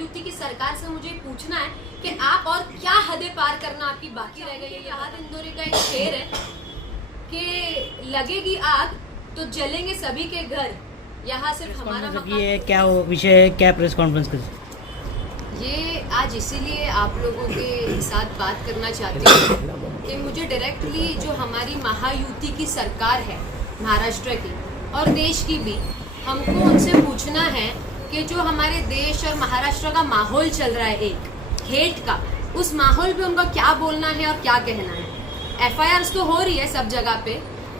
महायुति की सरकार से मुझे पूछना है कि आप और क्या हदें पार करना आपकी बाकी रह गई है। याद इंदौरी का एक शेर है कि लगेगी आग तो जलेंगे सभी के घर, यहाँ सिर्फ हमारा मकान। ये क्या विषय है, क्या प्रेस कॉन्फ्रेंस कर? ये आज इसीलिए आप लोगों के साथ बात करना चाहती हूँ कि मुझे डायरेक्टली जो हमारी महायुति की सरकार है महाराष्ट्र की और देश की भी, हमको उनसे पूछना है कि जो हमारे देश और महाराष्ट्र का माहौल चल रहा है एक हेट का, उस माहौल पे उनका क्या बोलना है और क्या कहना है। एफआईआर तो हो रही है सब जगह पे,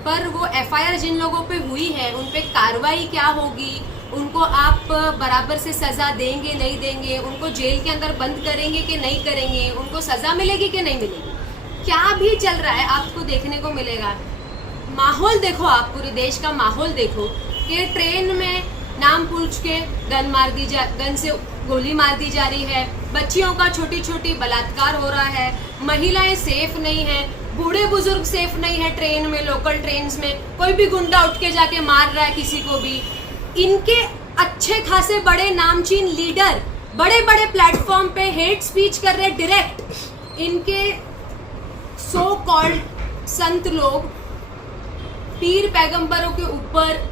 पर वो एफआईआर जिन लोगों पे हुई है उन पे कार्रवाई क्या होगी, उनको आप बराबर से सजा देंगे नहीं देंगे, उनको जेल के अंदर बंद करेंगे कि नहीं करेंगे, उनको सजा मिलेगी कि नहीं मिलेगी, क्या भी चल रहा है आपको देखने को मिलेगा। माहौल देखो, आप पूरे देश का माहौल देखो कि ट्रेन में नाम पूछ के गन से गोली मार दी जा रही है, बच्चियों का छोटी छोटी बलात्कार हो रहा है, महिलाएं सेफ नहीं है, बूढ़े बुजुर्ग सेफ नहीं है ट्रेन में, लोकल ट्रेन में कोई भी गुंडा उठ के जाके मार रहा है किसी को भी। इनके अच्छे खासे बड़े नामचीन लीडर बड़े बड़े प्लेटफॉर्म पे हेट स्पीच कर रहे डायरेक्ट। इनके सो कॉल्ड संत लोग पीर पैगंबरों के ऊपर,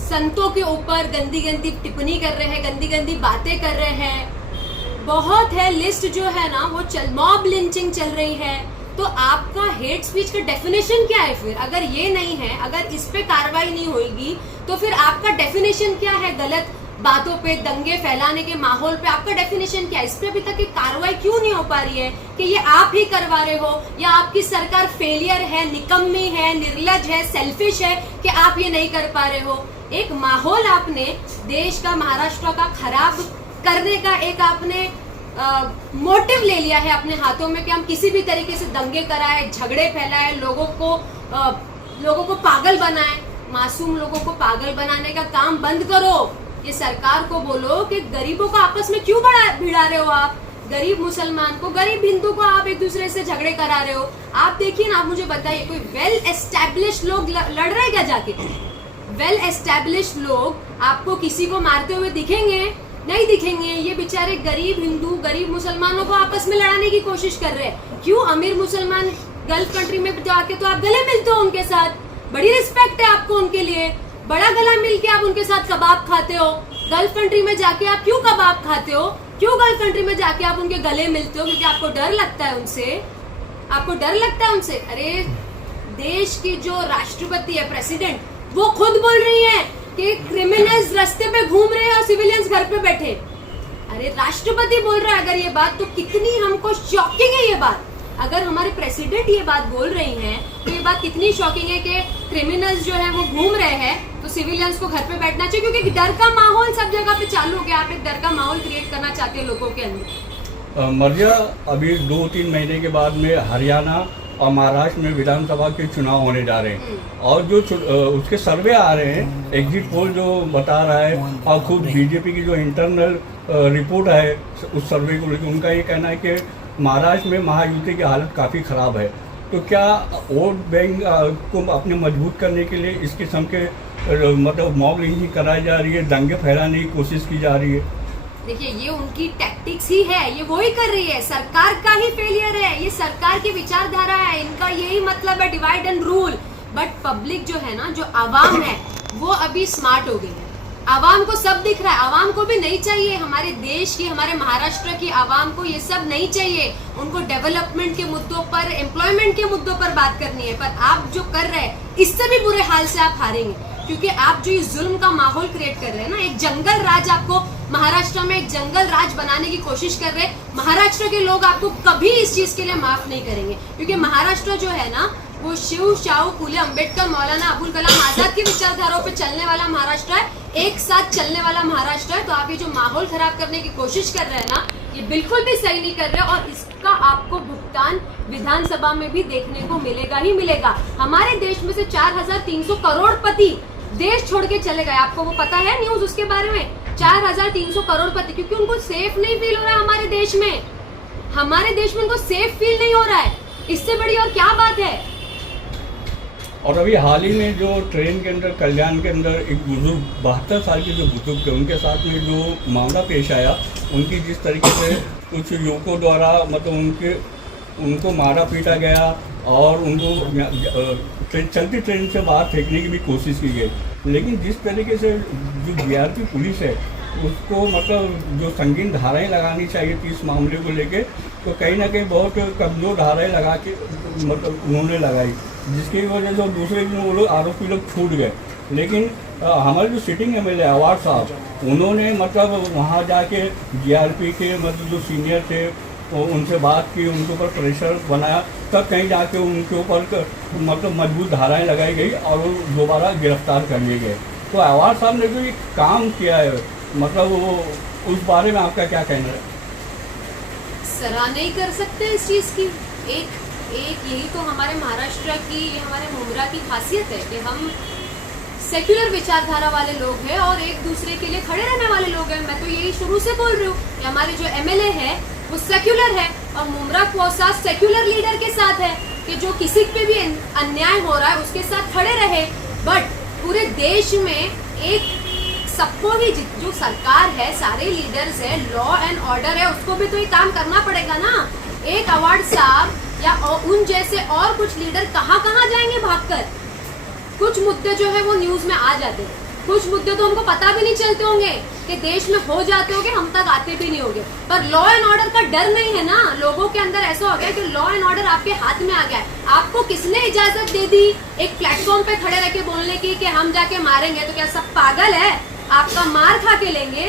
संतों के ऊपर गंदी गंदी टिप्पणी कर रहे हैं, गंदी गंदी बातें कर रहे हैं। बहुत है लिस्ट जो है ना वो मॉब लिंचिंग चल रही है। तो आपका हेट स्पीच का डेफिनेशन क्या है फिर? अगर ये नहीं है, अगर इस पे कार्रवाई नहीं होगी तो फिर आपका डेफिनेशन क्या है? गलत बातों पे, दंगे फैलाने के माहौल पे आपका डेफिनेशन क्या है? इस पे अभी तक कार्रवाई क्यों नहीं हो पा रही है कि ये आप ही करवा रहे हो या आपकी सरकार फेलियर है, निकम्मी है, निर्लज है, सेल्फिश है कि आप ये नहीं कर पा रहे हो। एक माहौल आपने देश का, महाराष्ट्र का खराब करने का एक आपने मोटिव ले लिया है अपने हाथों में कि हम किसी भी तरीके से दंगे कराए, झगड़े फैलाए, लोगों को पागल बनाए। मासूम लोगों को पागल बनाने का काम बंद करो। ये सरकार को बोलो कि गरीबों को आपस में क्यों भिड़ा रहे हो आप? गरीब मुसलमान को, गरीब हिंदू को आप एक दूसरे से झगड़े करा रहे हो। आप देखिए ना, आप मुझे बताइए कोई वेल एस्टेब्लिश लोग लड़ रहे क्या जाके? वेल एस्टेब्लिश लोग आपको किसी को मारते हुए दिखेंगे? नहीं दिखेंगे। ये बेचारे गरीब हिंदू, गरीब मुसलमानों को आपस में लड़ाने की कोशिश कर रहे हैं। क्यों? अमीर मुसलमान गल्फ कंट्री में जाके तो आप गले मिलते हो उनके साथ, बड़ी रिस्पेक्ट है आपको उनके लिए, बड़ा गला मिल के आप उनके साथ कबाब खाते हो। गल्फ कंट्री में जाके आप क्यों कबाब खाते हो? क्यों गल्फ कंट्री में जाके आप उनके गले मिलते हो? क्योंकि आपको डर लगता है उनसे, आपको डर लगता है उनसे। अरे देश की जो राष्ट्रपति है, प्रेसिडेंट, वो खुद बोल रही है कि क्रिमिनल्स रास्ते पे घूम रहे हैं और सिविलियंस घर पे बैठे। अरे राष्ट्रपति बोल रहा है अगर ये बात, तो कितनी हमको शॉकिंग है ये बात। अगर हमारे प्रेसिडेंट ये बात बोल रही हैं तो ये बात कितनी शॉकिंग है कि क्रिमिनल्स जो है वो घूम रहे हैं तो सिविलियंस को घर पे बैठना चाहिए, क्योंकि डर का माहौल सब जगह पे चालू हो गया। आप एक डर का माहौल क्रिएट करना चाहते हैं लोगों के अंदर। मर्जा, अभी 2-3 महीने के बाद में हरियाणा और महाराष्ट्र में विधानसभा के चुनाव होने जा रहे हैं और जो उसके सर्वे आ रहे हैं, एग्जिट पोल जो बता रहा है और खुद बीजेपी की जो इंटरनल रिपोर्ट है उस सर्वे को लेकर, उनका ये कहना है कि महाराष्ट्र में महायुति की हालत काफ़ी ख़राब है। तो क्या वोट बैंक को अपने मजबूत करने के लिए इस किस्म के मतलब मॉब लिंचिंग कराई जा रही है, दंगे फैलाने की कोशिश की जा रही है? देखिए, ये उनकी टैक्टिक्स ही है, ये वही कर रही है, सरकार का ही फेलियर है, ये सरकार की विचारधारा है, इनका यही मतलब है divide and rule. But public जो है ना, जो आवाम है, वो अभी स्मार्ट हो गई है। आवाम को सब दिख रहा है। आवाम को भी नहीं चाहिए, हमारे देश की, हमारे महाराष्ट्र की आवाम को ये सब नहीं चाहिए। उनको डेवलपमेंट के मुद्दों पर, एम्प्लॉयमेंट के मुद्दों पर बात करनी है। पर आप जो कर रहे हैं, इससे भी बुरे हाल से आप हारेंगे, क्योंकि आप जो इस जुल्म का माहौल क्रिएट कर रहे हैं ना, एक जंगल राज, आपको महाराष्ट्र में एक जंगल राज बनाने की कोशिश कर रहे हैं। महाराष्ट्र के लोग आपको कभी इस चीज के लिए माफ नहीं करेंगे, क्योंकि महाराष्ट्र जो है ना, वो शिव, शाहू फूले, अंबेडकर, मौलाना अबुल कलाम आजाद की विचारधाराओं पे चलने वाला महाराष्ट्र है, एक साथ चलने वाला महाराष्ट्र है। तो आप ये जो माहौल खराब करने की कोशिश कर रहे हैं ना, ये बिल्कुल भी सही नहीं कर रहे, और इसका आपको भुगतान विधानसभा में भी देखने को मिलेगा ही मिलेगा। हमारे देश में से 4300 करोड़पति देश छोड़ के चले गए। आपको वो पता है न्यूज उसके बारे में? 4300 करोड़पति, क्योंकि उनको सेफ नहीं फील हो रहा है हमारे देश में। हमारे देश में उनको सेफ फील नहीं हो रहा है। इससे बड़ी और क्या बात है? और अभी हाल ही में जो ट्रेन के अंदर कल्याण के अंदर एक बुजुर्ग 72 साल के जो बुजुर्ग थे उनके साथ में जो मामला पेश आया, उनकी जिस तरीके से कुछ युवकों द्वारा मतलब उनको मारा पीटा गया और उनको चलती ट्रेन से बाहर फेंकने की भी कोशिश की गई, लेकिन जिस तरीके से जो जीआरपी पुलिस है उसको मतलब जो संगीन धाराएं लगानी चाहिए थी इस मामले को लेके, तो कहीं ना कहीं बहुत कमज़ोर धाराएं लगा के मतलब उन्होंने लगाई, जिसकी वजह से दूसरे दिन वो लोग आरोपी लोग छूट गए। लेकिन हमारे जो सिटिंग एमएलए अवार्ड साहब उन्होंने मतलब वहाँ जाके जीआरपी के मतलब जो सीनियर थे उनसे बात की, उनके ऊपर प्रेशर बनाया, तब कहीं जाके उनके ऊपर मतलब मजबूत धाराएं लगाई गई और वो दोबारा गिरफ्तार कर लिए गए। तो अवार्ड साहब ने जो ये काम किया है मतलब वो उस बारे में आपका क्या कहना है? सराहना ही कर सकते हैं इस चीज़ की। एक यही तो हमारे महाराष्ट्र की, ये हमारे मुमरा की खासियत है कि हम सेक्युलर विचारधारा वाले लोग हैं और एक दूसरे के लिए खड़े रहने वाले लोग हैं। मैं तो यही शुरू से बोल रही हूँ कि हमारे जो एमएलए है वो सेक्युलर है और मुमरा कोसा सेक्युलर लीडर के साथ है कि जो किसी पे भी अन्याय हो रहा है उसके साथ खड़े रहे। बट पूरे देश में एक सबको ही जो सरकार है, सारे लीडर्स है, लॉ एंड ऑर्डर है, उसको भी तो ये काम करना पड़ेगा ना। एक अवार्ड साहब या उन जैसे और कुछ लीडर कहाँ कहाँ जाएंगे भागकर। कुछ मुद्दे जो है वो न्यूज में आ जाते हैं, कुछ मुद्दे तो हमको पता भी नहीं चलते होंगे कि देश में हो जाते होंगे, हम तक आते भी नहीं होंगे। पर लॉ एंड ऑर्डर का डर नहीं है ना, लोगों के अंदर ऐसा हो गया कि लॉ एंड ऑर्डर आपके हाथ में आ गया है। आपको किसने इजाजत दे दी एक प्लेटफॉर्म पे खड़े रह के बोलने की कि हम जाके मारेंगे? तो क्या सब पागल है? आपका मार खा के लेंगे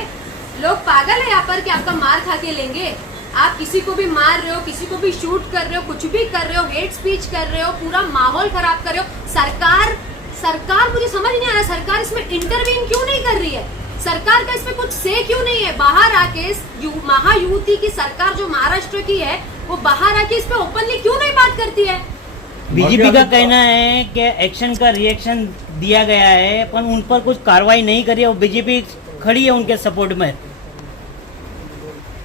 लोग? पागल है यहाँ पर कि आपका मार खा के लेंगे? आप किसी को भी मार रहे हो, किसी को भी शूट कर रहे हो, कुछ भी कर रहे हो, हेट स्पीच कर रहे हो, पूरा माहौल खराब कर रहे हो। सरकार मुझे समझ नहीं आ रहा, सरकार इसमें इंटरवीन क्यों नहीं कर रही है? सरकार का इसमें कुछ से क्यों नहीं है? बाहर आके महायुति की सरकार जो महाराष्ट्र की है वो बाहर आके इस पे ओपनली क्यों नहीं बात करती है? बीजेपी का कहना है कि एक्शन का रिएक्शन दिया गया है पर उन पर कुछ कार्रवाई नहीं करी है और बीजेपी खड़ी है उनके सपोर्ट में।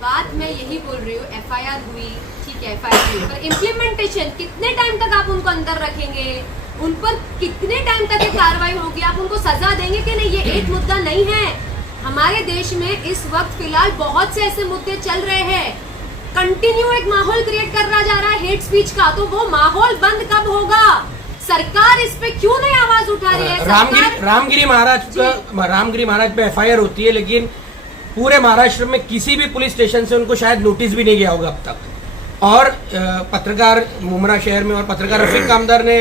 बात मैं यही बोल रही हूँ, एफआईआर हुई, ठीक है एफआईआर हुई, पर इम्प्लीमेंटेशन कितने टाइम तक आप उनको अंदर रखेंगे? उन पर कितने टाइम तक ये कार्रवाई होगी? आप उनको सजा देंगे कि नहीं? ये एक मुद्दा नहीं है। हमारे देश में इस वक्त फिलहाल बहुत से ऐसे मुद्दे चल रहे हैं, कंटिन्यू एक माहौल क्रिएट कर रहा जा रहा है हेट स्पीच का, तो वो माहौल बंद कब होगा? सरकार इस पे क्यों नहीं आवाज उठा रही है? रामगिरी महाराज पे एफआईआर होती है, लेकिन पूरे महाराष्ट्र में किसी भी पुलिस स्टेशन से उनको शायद नोटिस भी नहीं गया होगा अब तक। और पत्रकार मुमरा शहर में और पत्रकार रफीक कामदार ने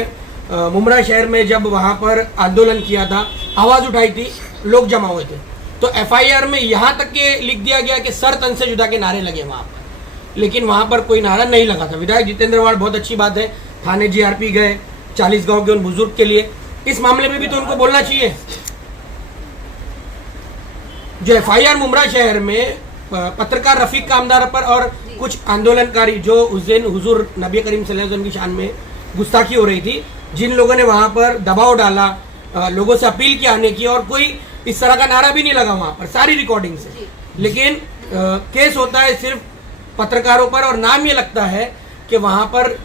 मुमरा शहर में जब वहां पर आंदोलन किया था, आवाज उठाई थी, लोग जमा हुए थे, तो एफआईआर में यहाँ तक के लिख दिया गया कि सर तन से जुदा के नारे लगे वहां पर, लेकिन वहां पर कोई नारा नहीं लगा था। विधायक जितेंद्र वाड़ बहुत अच्छी बात है, थाने जीआरपी गए 40 गांव के उन बुजुर्ग के लिए, इस मामले में भी तो उनको बोलना चाहिए। जो एफआईआर मुमरा शहर में पत्रकार रफीक कामदार पर और कुछ आंदोलनकारी जो उस दिन हुजूर नबी करीम सल्लल्लाहु अलैहि वसल्लम की शान में गुस्ताखी हो रही थी, जिन लोगों ने वहां पर दबाव डाला, लोगों से अपील की आने की, और कोई इस तरह का नारा भी नहीं लगा वहां पर, सारी रिकॉर्डिंग से। लेकिन केस होता है सिर्फ पत्रकारों पर और नाम ये लगता है कि वहां पर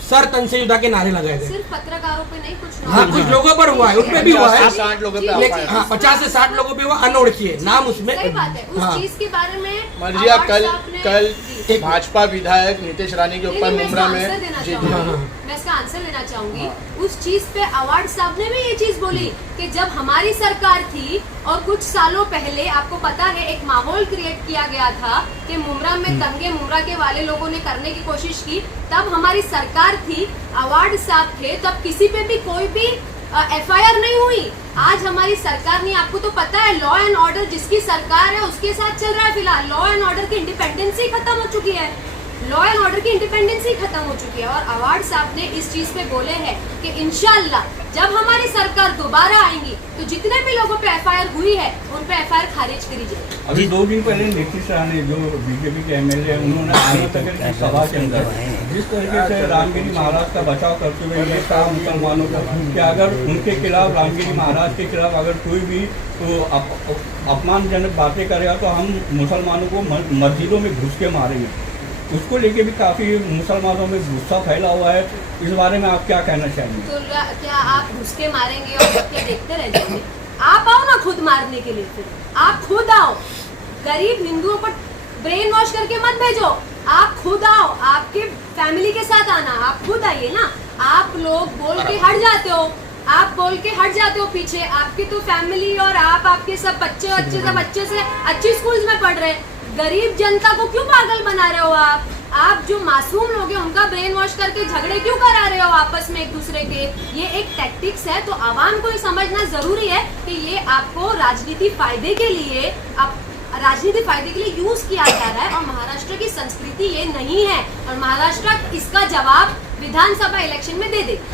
सर तन से जुदा के नारे लगाए गए। सिर्फ पत्रकारों पे नहीं, कुछ लोगों पर हुआ है, उन पे भी हुआ है, 60 लोगों पे लेकिन 50 से 60 लोगों पे हुआ, अनोळखी है नाम उसमें। सही बात है, उस चीज के बारे में मर्जिया अवार्ड कल जी। भाजपा विधायक नीतीश रानी के ऊपर मुमरा में मैं इसका आंसर लेना चाहूंगी। उस चीज पे अवार्ड साहब ने भी ये चीज बोली कि जब हमारी सरकार थी और कुछ सालों पहले आपको पता है एक माहौल क्रिएट किया गया था कि मुमरा में दंगे मुमरा के वाले लोगों ने करने की कोशिश की, तब हमारी सरकार थी, अवार्ड साहब थे, तब किसी पे भी कोई भी एफआईआर नहीं हुई। आज हमारी सरकार नहीं, आपको तो पता है लॉ एंड ऑर्डर जिसकी सरकार है उसके साथ चल रहा है। फिलहाल लॉ एंड ऑर्डर की इंडिपेंडेंसी खत्म हो चुकी है, लॉ एंड ऑर्डर की इंडिपेंडेंसी खत्म हो चुकी है। और अवार्ड साहब ने इस चीज पे बोले हैं कि इंशाल्लाह जब हमारी सरकार दोबारा आएंगी तो जितने भी लोगों पे एफआईआर हुई है उन पे एफआईआर खारिज करी जाएगी। अभी 2 दिन पहले नीतीश रानी जो बीजेपी के एमएलए हैं, उन्होंने आने तक की सभा के अंदर जिस तरीके से रामगिरी महाराज का बचाव करते हुए ये कहा मुसलमानों का कि अगर उनके खिलाफ, रामगिरी महाराज के खिलाफ अगर कोई भी तो अपमानजनक बातें करेगा तो हम मुसलमानों को मस्जिदों में घुस के मारेंगे। उसको लेके भी काफ़ी मुसलमानों में गुस्सा फैला हुआ है। इस बारे में आप क्या कहना चाहेंगे? तो क्या आप घुसके मारेंगे और सब क्या देखते रह जाएंगे? आप आओ ना खुद मारने के लिए, फिर आप खुद आओ। गरीब हिंदुओं को ब्रेन वॉश करके मत भेजो, आप खुद आओ, आपके फैमिली के साथ आना, आप खुद आइए ना। आप लोग बोल के हट जाते हो, आप बोल के हट जाते हो पीछे। आपके तो फैमिली और आपके सब बच्चे सब अच्छे से अच्छी स्कूल्स में पढ़ रहे हैं। गरीब जनता को क्यों पागल बना रहे हो आप जो मासूम लोग हैं उनका ब्रेन वॉश करके झगड़े क्यों करा रहे हो आपस में एक दूसरे के? ये एक टैक्टिक्स है। तो आवाम को ये समझना जरूरी है कि ये आपको राजनीति फायदे के लिए यूज किया जा रहा है, और महाराष्ट्र की संस्कृति ये नहीं है, और महाराष्ट्र इसका जवाब विधानसभा इलेक्शन में दे देगा।